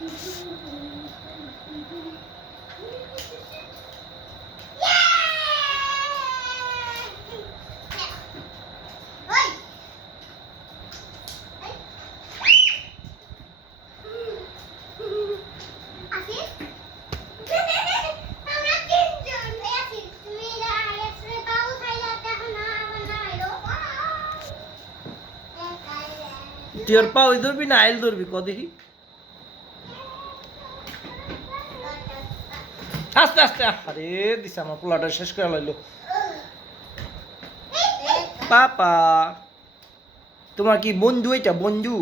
তুই ওর পা ওই ধরবি না আইল ধরবি ক দেখি আস্তে আস্তে আরে দিছে আমার পোলাটা শেষ করে লাইলো পাপা তোমার কি বন্ধু এটা বন্ধু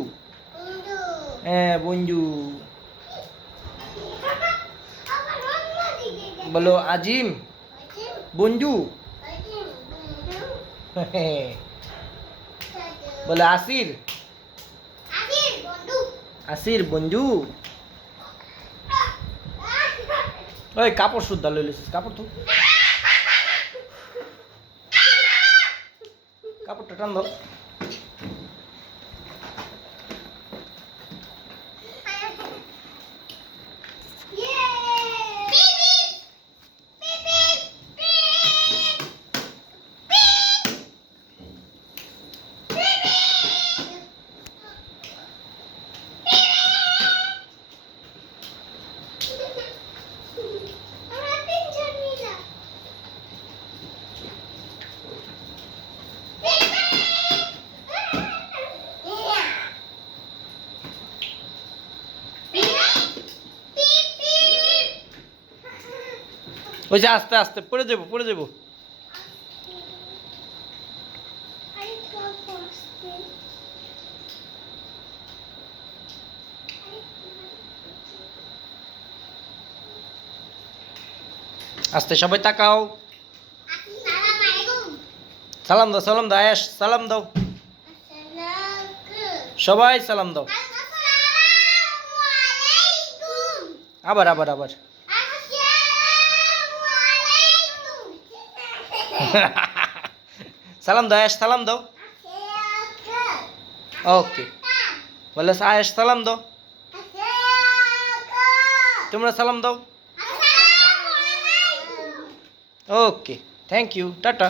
হ্যাঁ বন্ধু বলো আজিম বন্ধু বলে আসির আসির বন্ধু ওই কাপড় শুদ্ধা লইলিস কাপড় তো কাপড়টা টান দাও ওই যে আস্তে আস্তে পড়ে যাবো আস্তে সবাই তাকাও সালাম দাও আয়েশ সালাম দাও সবাই সালাম দাও আবার সালাম দাও আয়েশ সালাম দাও ওকে বলে আয়েশ সালাম দাও তোমরা সালাম দাও ওকে থ্যাংক ইউ টাটা